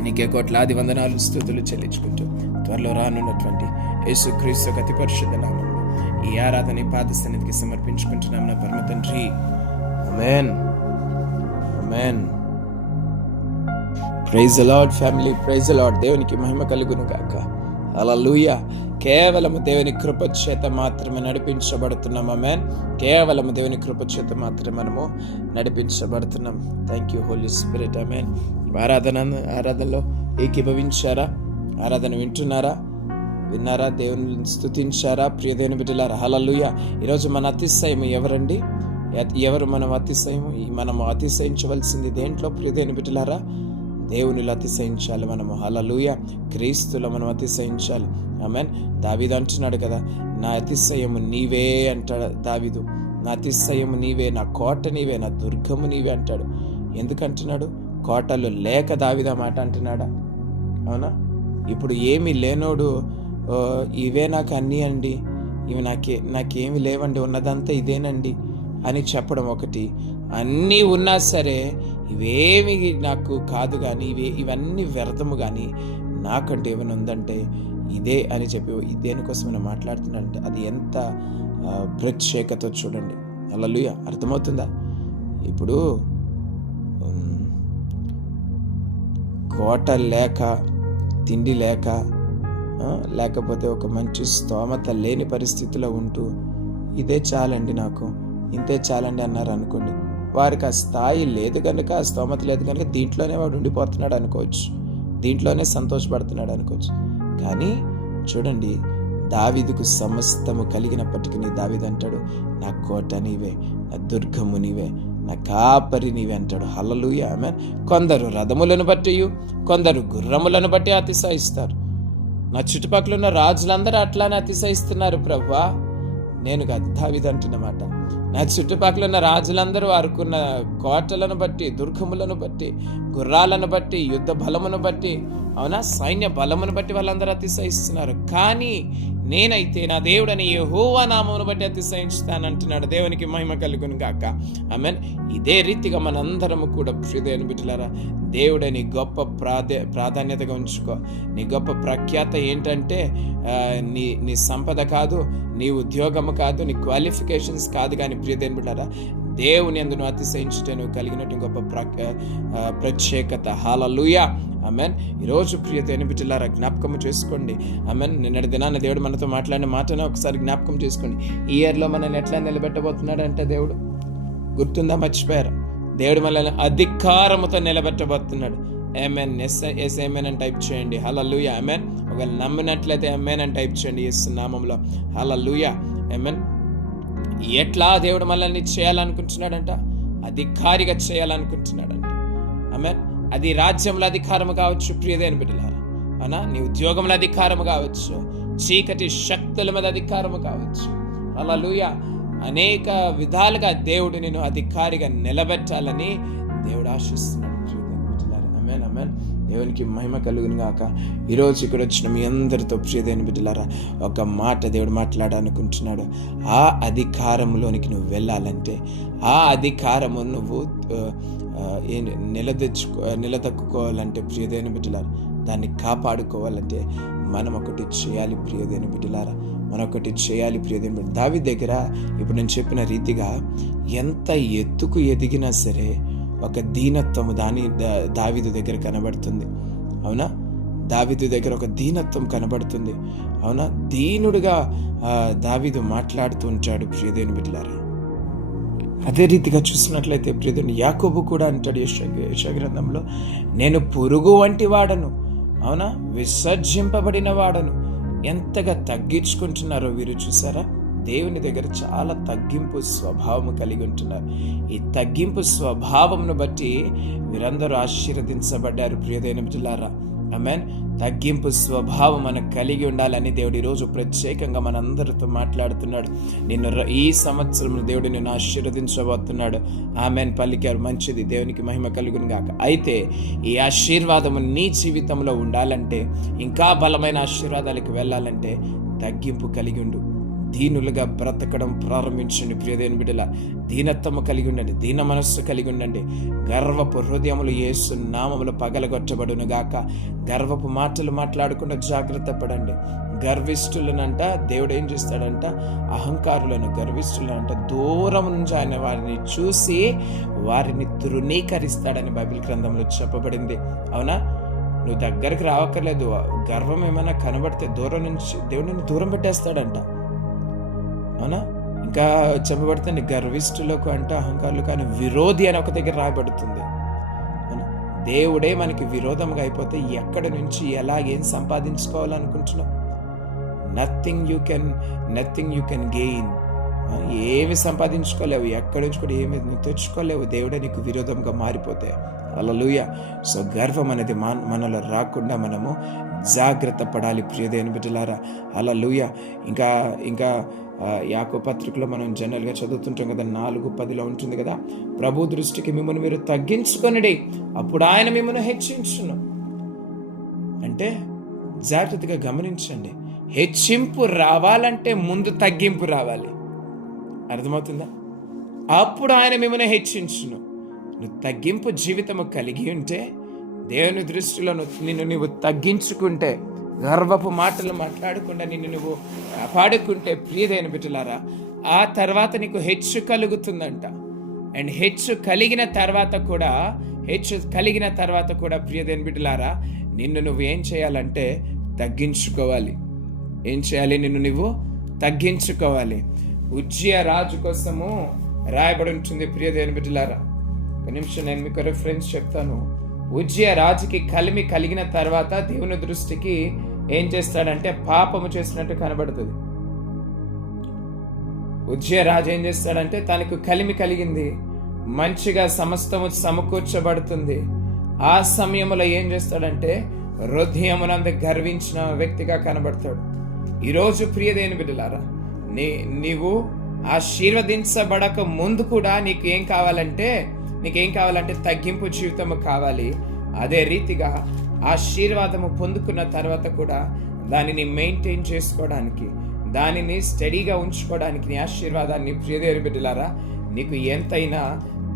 నీకే కోట్లాది వందనాలు స్తుతులు చెల్లించుకుంటూ త్వరలో రానున్నటువంటి యేసుక్రీస్తు అతి పరిశుద్ధ నామములో ఈ ఆరాధన పాద సన్నిధికి సమర్పించుకుంటున్నాం నా పరమ తండ్రి ఆమేన్ ఆమేన్ praise the Lord family praise the Lord దేవునికి మహిమ కలుగును గాక హల్లెలూయా కేవలము దేవుని కృప చేత మాత్రమే నడిపించబడుతున్నాం ఆమేన్ కేవలము దేవుని కృప చేత మాత్రమే మనము నడిపించబడుతున్నాం థ్యాంక్ యూ హోలీ స్పిరిట్ ఆమేన్ ఆరాధనలో ఏకీభవించారా ఆరాధన వింటున్నారా విన్నారా దేవుని స్తుతించారా ప్రియదేవుని బిడ్డలారా హల్లెలూయా ఈరోజు మన అతిశయం ఎవరండి ఎవరు మనం అతిశయము మనం అతిశయించవలసింది దేంట్లో ప్రియదేవుని బిడ్డలారా దేవునిలో అతిశయించాలి మనము హల్లెలూయా క్రీస్తులో మనం అతిశయించాలి ఆమేన్ దావీదు అంటున్నాడు కదా నా అతిశయము నీవే అంటాడు దావీదు నా అతిశయము నీవే నా కోట నీవే నా దుర్గము నీవే అంటాడు ఎందుకు అంటున్నాడు కోటలు లేక దావీదు మాట అంటున్నాడా అవునా ఇప్పుడు ఏమీ లేనోడు ఇవే నాకు అన్నీ అండి ఇవి నాకేమి లేవండి ఉన్నదంతా ఇదేనండి అని చెప్పడం ఒకటి అన్నీ ఉన్నా సరే ఇవేమి నాకు కాదు కానీ ఇవన్నీ వ్యర్థము కానీ నాకంటే ఏమైనా ఉందంటే ఇదే అని చెప్పి దేనికోసమైనా మాట్లాడుతున్నాడంటే అది ఎంత ప్రత్యేకత చూడండి హల్లెలూయా అర్థమవుతుందా ఇప్పుడు కోట లేక తిండి లేక లేకపోతే ఒక మంచి స్తోమత లేని పరిస్థితిలో ఉంటూ ఇదే చాలండి నాకు ఇంతే చాలండి అన్నారు అనుకోండి వారికి ఆ స్థాయి లేదు కనుక ఆ స్తోమత లేదు కనుక దీంట్లోనే వాడు ఉండిపోతున్నాడు అనుకోవచ్చు దీంట్లోనే సంతోషపడుతున్నాడు అనుకోవచ్చు కానీ చూడండి దావీదుకు సమస్తము కలిగినప్పటికీ దావీదు అంటాడు నా కోట నీవే నా దుర్గము నీవే నా కాపరి నీవే అంటాడు హల్లెలూయా ఆమేన్ కొందరు రథములను బట్టి కొందరు గుర్రములను బట్టి అతిశయిస్తారు నా చుట్టుపక్కల ఉన్న రాజులందరూ అట్లానే అతిశయిస్తున్నారు ప్రభువా నేను కాదు దావీదు అంటున్నమాట నా చుట్టుపక్కల ఉన్న రాజులందరూ వారుకున్న కోటలను బట్టి దుర్గములను బట్టి గుర్రాలను బట్టి యుద్ధ బలమును బట్టి అవునా సైన్య బలమును బట్టి వాళ్ళందరూ అతిశయిస్తున్నారు కానీ నేనైతే నా దేవుడని యెహోవా నామమును బట్టి అతిశయించుతానంటున్నాడు దేవునికి మహిమ కలుగును గాక ఆమేన్ ఇదే రీతిగా మనందరము కూడా ప్రియదేవుని బిడ్డలారా దేవుడని గొప్ప ప్రాధాన్యతగా ఉంచుకో నీ గొప్ప ప్రఖ్యాత ఏంటంటే నీ సంపద కాదు నీ ఉద్యోగము కాదు నీ క్వాలిఫికేషన్స్ కాదు కానీ ప్రియదేవుని బిడ్డలారా దేవుని యందు నువ్వు అతిశయించుటే నువ్వు కలిగినట్టు గొప్ప ప్రత్యేకత. హల్లెలూయా, ఆమేన్. ఈరోజు ప్రియ దేవుని బిడ్డలారా జ్ఞాపకం చేసుకోండి. ఆమేన్. నిన్నటి దినాన దేవుడు మనతో మాట్లాడిన మాటను ఒకసారి జ్ఞాపకం చేసుకోండి. ఈ ఇయర్లో మనల్ని ఎట్లా నిలబెట్టబోతున్నాడంటే దేవుడు గుర్తుందా, మర్చిపోయారు? దేవుడు మనల్ని అధికారముతో నిలబెట్టబోతున్నాడు. ఆమేన్. ఎస్ ఆమేన్ అని టైప్ చేయండి. హల్లెలూయా, ఆమేన్. ఒకవేళ నమ్మినట్లయితే ఆమేన్ అని టైప్ చేయండి యేసు నామములో. హల్లెలూయా, ఆమేన్. ఎట్లా దేవుడు మనల్ని చేయాలనుకుంటున్నాడంట? అధికారిగా చేయాలనుకుంటున్నాడంట. ఆమేన్. అది రాజ్యంలో అధికారము కావచ్చు ప్రియదేని బిడ్డలారా, అవునా? నీ ఉద్యోగంలో అధికారము కావచ్చు, చీకటి శక్తుల మీద అధికారము కావచ్చు. హల్లెలూయా. అనేక విధాలుగా దేవుడు నేను అధికారిగా నిలబెట్టాలని దేవుడు ఆశిస్తున్నాడు ప్రియదేని బిడ్డలారా. ఆమేన్, ఆమేన్. దేవునికి మహిమ కలుగును గాక. ఈరోజు ఇక్కడ వచ్చిన మీ అందరితో ప్రియదేని బిడ్డలారా ఒక మాట దేవుడు మాట్లాడాలనుకుంటున్నాడు. ఆ అధికారంలోనికి నువ్వు వెళ్ళాలంటే, ఆ అధికారము నువ్వు నిలదొక్కుకోవాలంటే ప్రియదేని బిడ్డలారా, దాన్ని కాపాడుకోవాలంటే మనం ఒకటి చేయాలి ప్రియదేని బిడ్డలారా, మనం ఒకటి చేయాలి ప్రియదేని బిడ్డ. దావీదు దగ్గర ఇప్పుడు నేను చెప్పిన రీతిగా ఎంత ఎత్తుకు ఎదిగినా సరే ఒక దీనత్వము దావీదు దగ్గర కనబడుతుంది, అవునా? దావీదు దగ్గర ఒక దీనత్వం కనబడుతుంది, అవునా? దీనుడుగా దావీదు మాట్లాడుతూ ఉంటాడు ప్రియదేని బిడ్డలారా. అదే రీతిగా చూసినట్లయితే ప్రియదేవుని యాకోబు కూడా అంటాడు యెషయా గ్రంథంలో, నేను పురుగు వంటి వాడను, అవునా, విసర్జింపబడిన వాడను. ఎంతగా తగ్గించుకుంటున్నారో వీరు చూసారా? దేవుని దగ్గర చాలా తగ్గింపు స్వభావం కలిగి ఉంటున్నారు. ఈ తగ్గింపు స్వభావంను బట్టి వీరందరూ ఆశీర్వదించబడ్డారు ప్రియదేని బిడ్డలారా. ఆమేన్. తగ్గింపు స్వభావం మనకు కలిగి ఉండాలని దేవుడు ఈరోజు ప్రత్యేకంగా మనందరితో మాట్లాడుతున్నాడు. నిన్ను ఈ సంవత్సరం దేవుడు నిన్ను ఆశీర్వదించబోతున్నాడు. ఆమేన్ పలికారు. మంచిది, దేవునికి మహిమ కలుగును గాక. అయితే ఈ ఆశీర్వాదము నీ జీవితంలో ఉండాలంటే, ఇంకా బలమైన ఆశీర్వాదాలకు వెళ్ళాలంటే తగ్గింపు కలిగి ఉండు. దీనులుగా బ్రతకడం ప్రారంభించండి ప్రియదేని బిడ్డల. దీనత్వము కలిగి ఉండండి, దీన మనస్సు కలిగి ఉండండి. గర్వపు హృదయములు యేసు నామములు పగలగొట్టబడును గాక. గర్వపు మాటలు మాట్లాడకుండా జాగ్రత్త పడండి. గర్విష్ఠులనంట దేవుడు ఏం చేస్తాడంట? అహంకారులను, గర్విష్ఠులనంట దూరం నుంచి ఆయన వారిని చూసి వారిని తృణీకరిస్తాడని బైబిల్ గ్రంథంలో చెప్పబడింది, అవునా? నువ్వు దగ్గరికి రావక్కర్లేదు. గర్వం ఏమైనా కనబడితే దూరం నుంచి దేవుడిని దూరం పెట్టేస్తాడంట, అవునా? ఇంకా చెప్పబడుతుంది గర్విష్ఠులకు అంటే అహంకారులు కానీ విరోధి అని ఒక దగ్గర రాయబడుతుంది. దేవుడే మనకి విరోధంగా అయిపోతే ఎక్కడి నుంచి ఎలా ఏం సంపాదించుకోవాలనుకుంటున్నావు? Nothing you can gain. ఏమి సంపాదించుకోలేవు, ఎక్కడి నుంచి కూడా ఏమి తెచ్చుకోలేవు దేవుడే నీకు విరోధంగా మారిపోతే. హల్లెలూయా. సో గర్వం అనేది మనలో రాకుండా మనము జాగ్రత్త పడాలి ప్రియదేని బిడ్డలారా. హల్లెలూయా. ఇంకా యాకోబు పత్రికలో మనం జనరల్గా చదువుతుంటాం కదా, 4:10 ఉంటుంది కదా, ప్రభు దృష్టికి మిమ్మల్ని మీరు తగ్గించుకొనిడి, అప్పుడు ఆయన మిమ్మల్ని హెచ్చించును. అంటే జాగ్రత్తగా గమనించండి, హెచ్చింపు రావాలంటే ముందు తగ్గింపు రావాలి. అర్థమవుతుందా? అప్పుడు ఆయన మిమ్మల్ని హెచ్చించును. నువ్వు తగ్గింపు జీవితము కలిగి ఉంటే, దేవుని దృష్టిలో నిన్ను నువ్వు తగ్గించుకుంటే, గర్వపు మాటలు మాట్లాడకుండా నిన్ను నువ్వు కాపాడుకుంటే ప్రియదైన బిడ్డలారా, ఆ తర్వాత నీకు హెచ్చు కలుగుతుందంట. అండ్ హెచ్చు కలిగిన తర్వాత కూడా ప్రియదైన బిడ్డలారా, నిన్ను నువ్వు ఏం చేయాలంటే తగ్గించుకోవాలి. ఏం చేయాలి? నిన్ను నువ్వు తగ్గించుకోవాలి. ఉజ్జియా రాజు కోసము రాయబడి ఉంటుంది ప్రియదైన బిడ్డలారా. ఒక నిమిషం నేను మీకు రిఫరెన్స్ చెప్తాను. ఉజ్జియా రాజుకి కలిమి కలిగిన తర్వాత దేవుని దృష్టికి ఏం చేస్తాడంటే పాపము చేసినట్టు కనబడుతుంది. ఉజ్జియా రాజు ఏం చేస్తాడంటే తనకు కలిమి కలిగింది, మంచిగా సమస్తము సమకూర్చబడుతుంది. ఆ సమయంలో ఏం చేస్తాడంటే హృదయమునందు గర్వించిన వ్యక్తిగా కనబడతాడు. ఈరోజు ప్రియదేని బిడ్డలారా, నీవు ఆశీర్వదించబడక ముందు కూడా నీకేం కావాలంటే తగ్గింపు జీవితము కావాలి. అదే రీతిగా ఆశీర్వాదము పొందుకున్న తర్వాత కూడా దానిని మెయింటైన్ చేసుకోవడానికి, దానిని స్టడీగా ఉంచుకోవడానికి, నీ ఆశీర్వాదాన్ని ప్రియదేని బిడ్డలారా, నీకు ఎంతైనా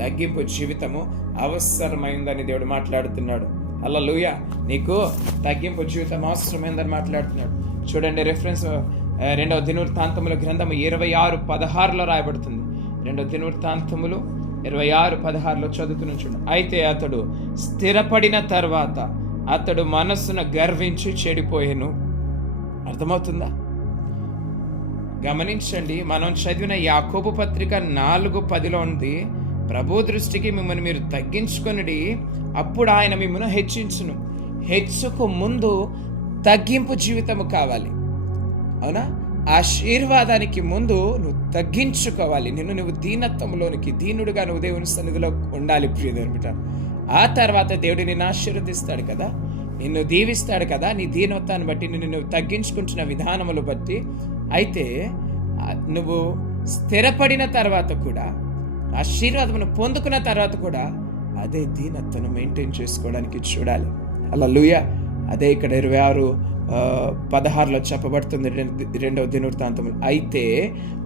తగ్గింపు జీవితము అవసరమైందని దేవుడు మాట్లాడుతున్నాడు. హల్లెలూయా. నీకు తగ్గింపు జీవితం అవసరమైందని మాట్లాడుతున్నాడు. చూడండి, రెఫరెన్స్ 2వ దినవృత్తాంతముల గ్రంథము 26:16 రాయబడుతుంది. 2 దినవృత్తాంతములు 26:16 చదువుతున్న చూడండి. అయితే అతడు స్థిరపడిన తర్వాత అతడు మనస్సును గర్వించి చెడిపోయెను. అర్థమవుతుందా? గమనించండి, మనం చదివిన యాకోబు పత్రిక 4:10 ఉంది, ప్రభు దృష్టికి మిమ్మల్ని మీరు తగ్గించుకొనిడి, అప్పుడు ఆయన మిమ్మల్ని హెచ్చించును. హెచ్చుకు ముందు తగ్గింపు జీవితము కావాలి. అవునా? ఆశీర్వాదానికి ముందు నువ్వు తగ్గించుకోవాలి. నువ్వు దీనత్వంలోనికి, దీనుడుగా నువ్వు దేవుని సన్నిధిలో ఉండాలి ప్రియదేవుని బిడ్డ. ఆ తర్వాత దేవుడు నిన్ను ఆశీర్వదిస్తాడు కదా, నిన్ను దీవిస్తాడు కదా, నీ దీనత్వాన్ని బట్టి నువ్వు తగ్గించుకుంటున్న విధానములు బట్టి. అయితే నువ్వు స్థిరపడిన తర్వాత కూడా, ఆశీర్వాదమును పొందుకున్న తర్వాత కూడా అదే దీనత్వను మెయింటైన్ చేసుకోవడానికి చూడాలి. హల్లెలూయా. అదే ఇక్కడ 26:16 చెప్పబడుతుంది 2వ దినవృత్తాంతములు. అయితే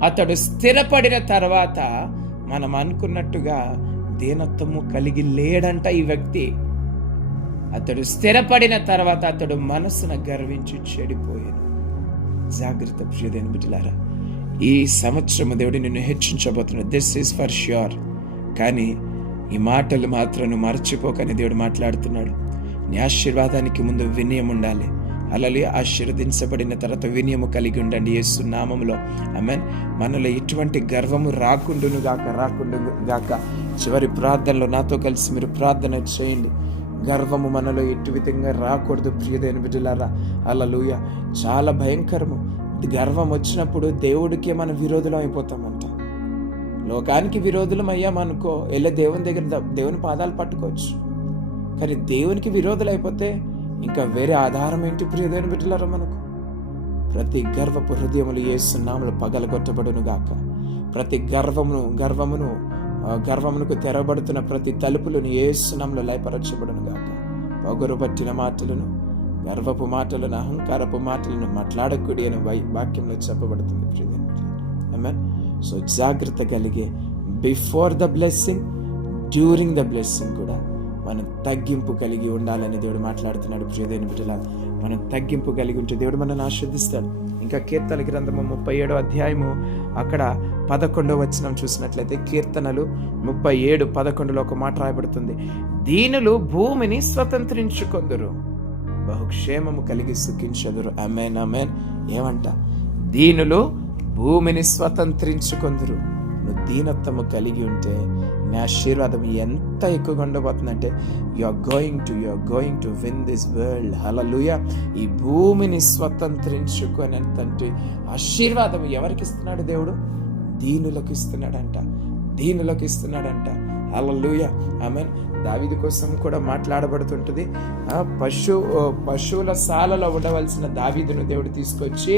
అతడు స్థిరపడిన తర్వాత మనం అనుకున్నట్టుగా దీనత్వము కలిగి లేడంట ఈ వ్యక్తి. అతడు స్థిరపడిన తర్వాత అతడు మనసును గర్వించి చెడిపోయాను. జాగ్రత్త ప్రియదేవుని బిడ్డలారా, ఈ సంవత్సరము దేవుడు నిన్ను హెచ్చించబోతున్నాడు. This is for sure. కానీ ఈ మాటలు మాత్రం మర్చిపోకని దేవుడు మాట్లాడుతున్నాడు. నీ ఆశీర్వాదానికి ముందు వినయం ఉండాలి. అలాగే ఆశీర్వదించబడిన తర్వాత వినయము కలిగి ఉండండి యేసు నామములో. ఆమేన్. మనలో ఎటువంటి గర్వము రాకుండును గాక. చివరి ప్రార్థనలో నాతో కలిసి మీరు ప్రార్థన చేయండి. గర్వము మనలో ఎటు విధంగా రాకూడదు ప్రియదేవుని బిడ్డలారా. హల్లెలూయా. చాలా భయంకరము. గర్వం వచ్చినప్పుడు దేవుడికే మనం విరోధులం అయిపోతామంట. లోకానికి విరోధులం అయ్యామనుకో, వెళ్ళే దేవుని దగ్గర దేవుని పాదాలు పట్టుకోవచ్చు. కానీ దేవునికి విరోధులు అయిపోతే ఇంకా వేరే ఆధారం ఏంటి ప్రియదేవుని బిడ్డలారా మనకు? ప్రతి గర్వపు హృదయములు యేసు నామములో పగలగొట్టబడును గాక. ప్రతి గర్వమునకు తెరబడుతున్న ప్రతి తలుపులను యేసు నామములో లయపరచబడును గాక. పొగరుబట్టిన మాటలను, గర్వపు మాటలను, అహంకారపు మాటలను మాట్లాడకూడి అని వాక్యంలో చెప్పబడుతుంది ప్రియదేవుని బిడ్డలారా. ఆమేన్. సో జాగ్రత్త కలిగే before the blessing, during the blessing కూడా మనం తగ్గింపు కలిగి ఉండాలని దేవుడు మాట్లాడుతున్నాడు ప్రియదేవుని బిడ్డలారా. మనం తగ్గింపు కలిగి ఉంటే దేవుడు మనల్ని ఆశీర్వదిస్తాడు. ఇంకా కీర్తనల గ్రంథము 37వ అధ్యాయము అక్కడ 11వ వచనం చూసినట్లయితే, కీర్తనలు 37:11 ఒక మాట రాయబడుతుంది, దీనులు భూమిని స్వతంత్రించుకొందురు, బహుక్షేమము కలిగి సుఖించెదరు. ఆమేన్, ఆమేన్. ఏమంట? దీనులు భూమిని స్వతంత్రించుకొందురు. నువ్వు దీనత్వము కలిగి ఉంటే నీ ఆశీర్వాదం ఎంత ఎక్కువగా ఉండబోతుందంటే, you are going to win this world. హల్లెలూయా. ఈ భూమిని స్వతంత్రించుకునేంత ఆశీర్వాదం ఎవరికి ఇస్తున్నాడు దేవుడు? దీనులకు ఇస్తున్నాడంట. హల్లెలూయా. ఆమేన్. దావీదు కోసం కూడా మాట్లాడబడుతుంటుంది. పశువుల శాలలో ఉండవలసిన దావీదును దేవుడు తీసుకొచ్చి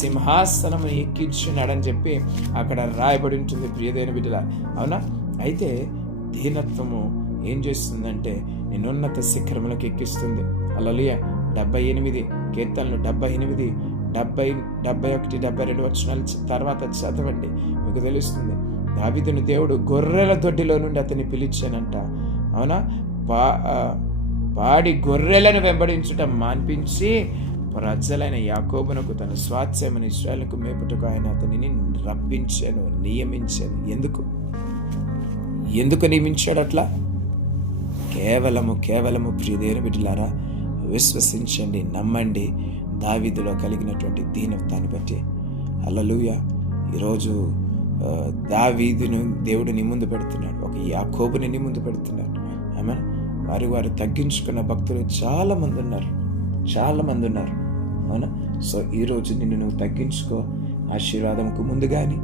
సింహాసనము ఎక్కించున్నాడని చెప్పి అక్కడ రాయబడి ఉంటుంది ప్రియదైన బిడ్డలా. అవునా? అయితే దీనత్వము ఏం చేస్తుందంటే నిన్నున్నత శిఖరములకు ఎక్కిస్తుంది. హల్లెలూయా. 78 కీర్తనలు 78, 70, 71, 72 వచనాల తర్వాత చదవండి, మీకు తెలుస్తుంది. దావీదును దేవుడు గొర్రెల దొడ్డిలో నుండి అతన్ని పిలిచానంట. అవునా? పాడి గొర్రెలను వెంబడించుట మాన్పించి ప్రజలైన యాకోబునకు తన స్వాస్థ్యమైన ఇశ్రాయేలుకు మేపుటకు ఆయన అతనిని రప్పించాను, నియమించాను. ఎందుకు నియమించాడు అట్లా? కేవలము ప్రియదేవుని బిడ్డలారా, విశ్వసించండి, నమ్మండి దావీదులో కలిగినటువంటి దీనత్వాన్ని బట్టి. హల్లెలూయా. ఈరోజు దావీదును దేవుడు నీ ముందు పెడుతున్నాడు, ఒక యాకోబుని నీ ముందు పెడుతున్నాడు. ఆమేన్. వారు తగ్గించుకున్న భక్తులు చాలా మంది ఉన్నారు. అవునా? సో ఈరోజు నిన్ను నువ్వు తగ్గించుకో. ఆశీర్వాదంకు ముందు కానీ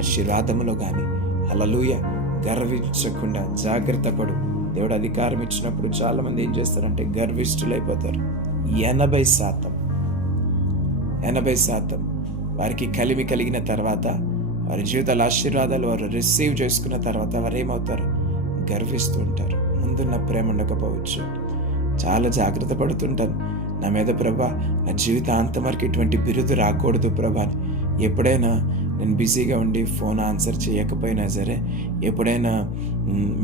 ఆశీర్వాదములో కానీ. హల్లెలూయా. గర్వించకుండా జాగ్రత్త పడు. దేవుడు అధికారం ఇచ్చినప్పుడు చాలా మంది ఏం చేస్తారంటే గర్విష్ఠులైపోతారు. 80% వారికి కలిమి కలిగిన తర్వాత, వారి జీవితాల ఆశీర్వాదాలు వారు రిసీవ్ చేసుకున్న తర్వాత వారు ఏమవుతారు? గర్విస్తూ ఉంటారు. ముందున్న ప్రేమ ఉండకపోవచ్చు. చాలా జాగ్రత్త పడుతుంటాను, నా మీద ప్రభా నా జీవితాంతం వరకు ఇటువంటి బిరుదు రాకూడదు ప్రభా. ఎప్పుడైనా నేను బిజీగా ఉండి ఫోన్ ఆన్సర్ చేయకపోయినా సరే, ఎప్పుడైనా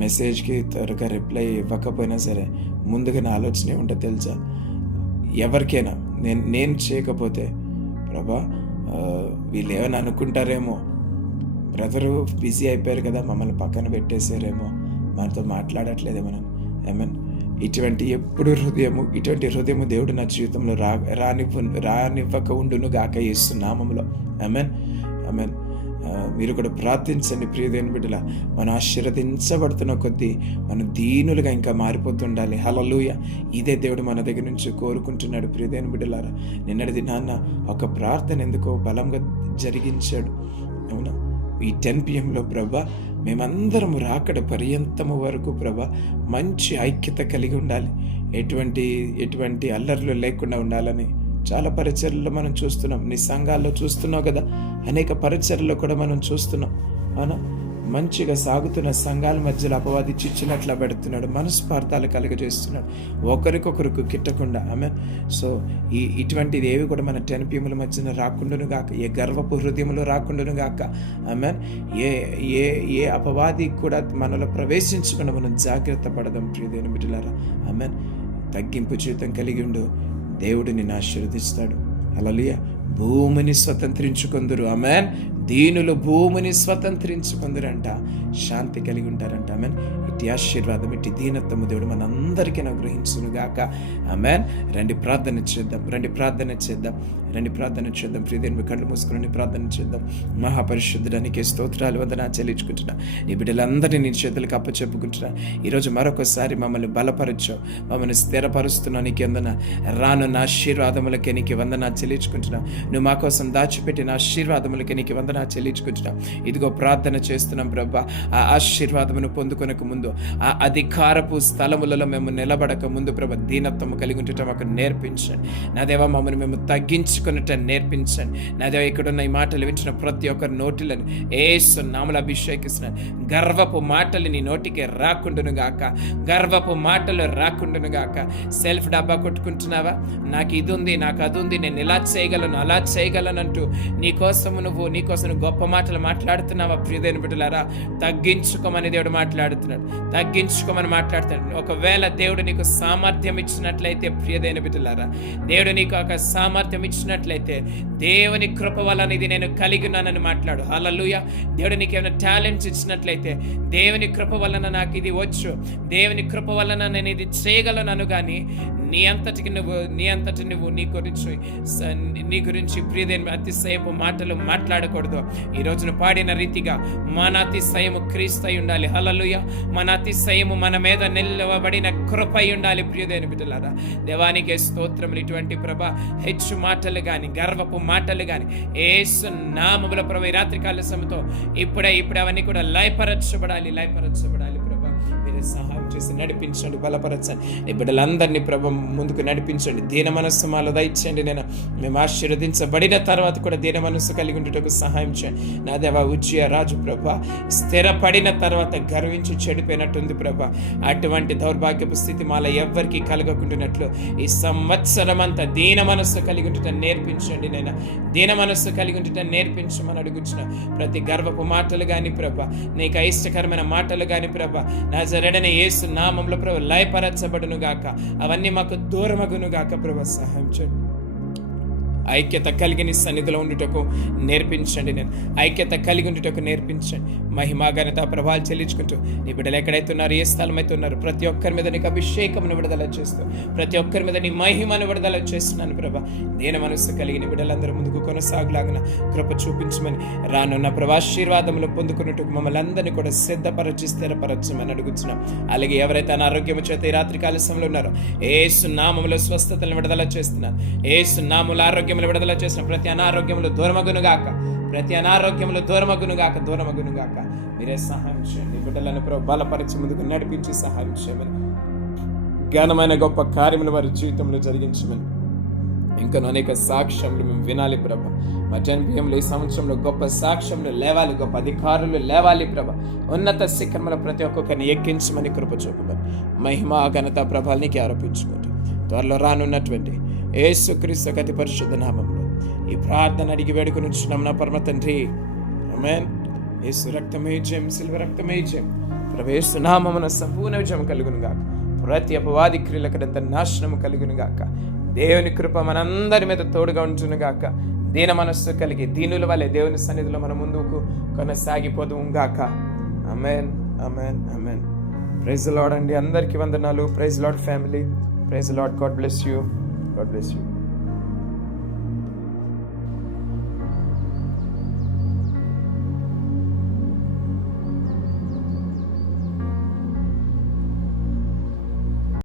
మెసేజ్కి త్వరగా రిప్లై ఇవ్వకపోయినా సరే, ముందుగా నా ఆలోచన ఏముంటుంది తెలుసా? ఎవరికైనా నేను చేయకపోతే ప్రభా వీళ్ళు ఏమైనా అనుకుంటారేమో, బ్రదరు బిజీ అయిపోయారు కదా, మమ్మల్ని పక్కన పెట్టేశారేమో, మనతో మాట్లాడట్లేదేమో. ఐ ఇటువంటి హృదయము దేవుడు నా జీవితంలో రానివ్వక ఉండును గాక యేసు నామములో. ఆమేన్. మీరు కూడా ప్రార్థించండి ప్రియదేవుని బిడ్డల. మనం ఆశీర్వదించబడుతున్న కొద్దీ మనం దీనులుగా ఇంకా మారిపోతుండాలి. హల్లెలూయా. ఇదే దేవుడు మన దగ్గర నుంచి కోరుకుంటున్నాడు ప్రియదేవుని బిడ్డలారా. నిన్నటి దినాన్న ఒక ప్రార్థన ఎందుకో బలంగా జరిగించాడు. అవునా, ఈ 10 PM ప్రభా మేమందరము రాకడ పర్యంతము వరకు ప్రభా మంచి ఐక్యత కలిగి ఉండాలి, ఎటువంటి అల్లర్లు లేకుండా ఉండాలని చాలా పరిచర్యల్లో మనం చూస్తున్నాం. నీ సంఘాల్లో చూస్తున్నావు కదా, అనేక పరిచర్యల్లో కూడా మనం చూస్తున్నాం. అవునా, మంచిగా సాగుతున్న సంఘాల మధ్యలో అపవాది చిచ్చునట్లా పెడుతున్నాడు, మనస్పార్థాలు కలుగజేస్తున్నాడు, ఒకరికొకరికి కిట్టకుండా. సో ఇటువంటిది ఏవి కూడా మన 10 PM మధ్యన రాకుండాను గాక, ఏ గర్వపు హృదయంలో రాకుండాను గాక. ఏ అపవాది కూడా మనలో ప్రవేశించకుండా మనం జాగ్రత్త పడదాం ప్రియదేవుని బిడ్డలారా. తగ్గింపు జీవితం కలిగి ఉండు, దేవుడు నిన్ను ఆశీర్వదిస్తాడు. హల్లెలూయా. భూమిని స్వతంత్రించుకొందురు. ఆమేన్. దీనులు భూమిని స్వతంత్రించుకొందురంట, శాంతి కలిగి ఉంటారంట. ఆమేన్. ఇట్టి ఆశీర్వాదం, ఇట్టి దీనత్వము దేవుడు మనందరికీ అనుగ్రహించును గాక. ఆమేన్. రండి ప్రార్థన చేద్దాం. ప్రియదేవుని కళ్ళు మూసుకుని ప్రార్థన చేద్దాం. మహాపరిశుద్ధుడానికి స్తోత్రాలు, వందనాలు చెల్లించుకుంటున్నా. నీ బిడ్డలందరినీ నీ చేతులకు అప్పచెప్పుకుంటున్నా. ఈరోజు మరొకసారి మమ్మల్ని బలపరచు, మమ్మల్ని స్థిరపరుస్తున్నా. నీకు వందన, రానున్న ఆశీర్వాదములకే నీకు వందనాలు చెల్లించుకుంటున్నా. నువ్వు మా కోసం దాచిపెట్టిన ఆశీర్వాదములకే నీకు వందనాలు చెల్లించుకుంటున్నా. ఇదిగో ప్రార్థన చేస్తున్నాం ప్రభా. ఆ ఆశీర్వాదమును పొందుకొనక ముందు, ఆ అధికారపు స్థలములలో మేము నిలబడక ముందు ప్రభా దీనత్వము కలిగి ఉండటం మాకు నేర్పించండి. నా దేవా, మమ్మల్ని మేము తగ్గించుకున్నట్టు నేర్పించండి. నా దేవా, ఇక్కడున్న ఈ మాటలు వింటున్న ప్రతి ఒక్కరి నోటిలను యేసు నామములో అభిషేకిస్తున్నాను. గర్వపు మాటలు నీ నోటికి రాకుండాను గాక, గర్వపు మాటలు రాకుండాను గాక. సెల్ఫ్ డబ్బా కొట్టుకుంటున్నావా? నాకు ఇది ఉంది, నాకు అది ఉంది, నేను ఇలా చేయగలను, అలా చేయగలను అంటూ నీకోసం గొప్ప మాటలు మాట్లాడుతున్నావా? ప్రియదేవుని బిడ్డలారా, తగ్గించుకోమని దేవుడు మాట్లాడుతున్నాడు. ఒకవేళ దేవుడు నీకు సామర్థ్యం ఇచ్చినట్లయితే, ప్రియదేవుని బిడ్డలారా, దేవుడు నీకు ఒక సామర్థ్యం ఇచ్చినట్లయితే, దేవుని కృప వలన ఇది నేను కలిగి ఉన్నానని మాట్లాడు. హల్లెలూయా. దేవుడు నీకు ఏమైనా టాలెంట్స్ ఇచ్చినట్లయితే, దేవుని కృప వలన నాకు ఇది వచ్చు, దేవుని కృప వలన నేను ఇది చేయగలను కానీ నీ అంతటి నువ్వు నీ గురించి ప్రియదేవుని అతిశయపు మాటలు మాట్లాడకూడదు. ఈ రోజున పాడిన రీతిగా మన అతిశయము క్రీస్తు అయి ఉండాలి. హల్లెలూయా. మన అతిశయము మన మీద నిలవబడిన కృప అయి ఉండాలి. ప్రియదేవుని బిడ్డలారా, దేవానికి స్తోత్రములు. ఇటువంటి ప్రభా హెచ్చు మాటలు కానీ, గర్వపు మాటలు కానీ యేసు నామములో ప్రభా ఈ రాత్రికాల సమయంతో ఇప్పుడే అవన్నీ కూడా లయపరచబడాలి. ప్రభా మీరు సహాయం చేసి నడిపించండి, బలపరచండి. ఈ బిడ్డలందరినీ ప్రభు ముందుకు నడిపించండి. దీన మనస్సు మాలో దయచేయండి. మేము ఆశీర్వదించబడిన తర్వాత కూడా దీన మనస్సు కలిగి ఉండేటకు సహాయం చేయండి. నా దేవా, ఉజ్జయ రాజు ప్రభా స్థిరపడిన తర్వాత గర్వించి చెడిపోయినట్టుంది ప్రభా. అటువంటి దౌర్భాగ్యపు స్థితి మాలో ఎవ్వరికి కలగకుండానట్లు ఈ సంవత్సరం అంతా దీన మనస్సు కలిగి ఉండటం నేర్పించండి. దీన మనస్సు కలిగి ఉండటం నేర్పించమని అడుగుచున్న ప్రతి గర్వపు మాటలు కానీ ప్రభా, నీకు అయిష్టకరమైన మాటలు కానీ ప్రభా, నజరేయుడైన యేసు నామములో ప్రభు లయపరచబడును గాక. అవన్నీ మాకు దూరమగును గాక ప్రభు. సహాయం చేయండి. ఐక్యత కలిగి నీ సన్నిధిలో ఉండుటకు నేర్పించండి. ఐక్యత కలిగి ఉండుటకు నేర్పించండి. మహిమా ఘనత ప్రభావాలు చెల్లించుకుంటూ నీ బిడ్డలు ఎక్కడైతే ఉన్నారు, ఏ స్థలం అయితే ఉన్నారు, ప్రతి ఒక్కరి మీద నీకు అభిషేకమును విడుదల చేస్తూ, ప్రతి ఒక్కరి మీద నీ మహిమను విడుదల చేస్తున్నాను ప్రభా. దీన మనస్సు కలిగి నీ బిడ్డలందరూ ముందుకు కొనసాగులాగిన కృప చూపించమని, రానున్న ప్రభాశీర్వాదములు పొందుకున్నట్టుకు మమ్మల్ని అందరినీ కూడా సిద్ధపరచి స్థిరపరచమని అడుగుతున్నాం. అలాగే ఎవరైతే అనారోగ్యం చేత ఈ రాత్రి కాల సమయంలో ఉన్నారో యేసు నామములో స్వస్థతలను విడుదల చేస్తున్నారు. యేసు నామములో ఆరోగ్యం విడుదల చేసిన ప్రతి అనారోగ్యములు దూరమగునుగాక, దూరమగునుగాక. మీరే సహాయం చేయండి. బిడ్డలను బలపరిచి ముందుకు నడిపించి సహాయం చేయమని, ఘనమైన గొప్ప కార్యములు వారి జీవితంలో జరిగించమని, ఇంకా అనేక సాక్ష్యములు మేము వినాలి ప్రభా. మా 10 PM ఈ సంవత్సరంలో గొప్ప సాక్ష్యములు లేవాలి, గొప్ప అధికారులు లేవాలి ప్రభా. ఉన్నత శిఖరముల ప్రతి ఒక్కొక్కరిని ఎక్కించమని కృప చూపమని, మహిమ ఘనత ప్రభావానికి ఆరోపించుకుంటూ త్వరలో రానున్నటువంటి యేసుక్రీస్తు అతి పరిశుద్ధ నామములో ఈ ప్రార్థన అడిగి వేడుకొనుచున్నాం నా పరమ తండ్రి. ఆమేన్. యేసు రక్తమే జయం, సిల్వ రక్తమే జయం. ప్రభు యేసు నామమున సంపూర్ణ విజయం కలుగును గాక. ప్రతి అపవాది క్రియలకంత నాశనము కలుగును గాక. దేవుని కృప మనందరి మీద తోడుగా ఉంటును గాక. దీన మనస్సు కలిగి దీనుల వలె దేవుని సన్నిధిలో మన ముందుకు కొనసాగిపోదు గాక. Amen, amen, amen. Praise the Lord అండి. అందరికీ వందనాలు. Praise the Lord family. Praise the Lord. God bless you. God bless you.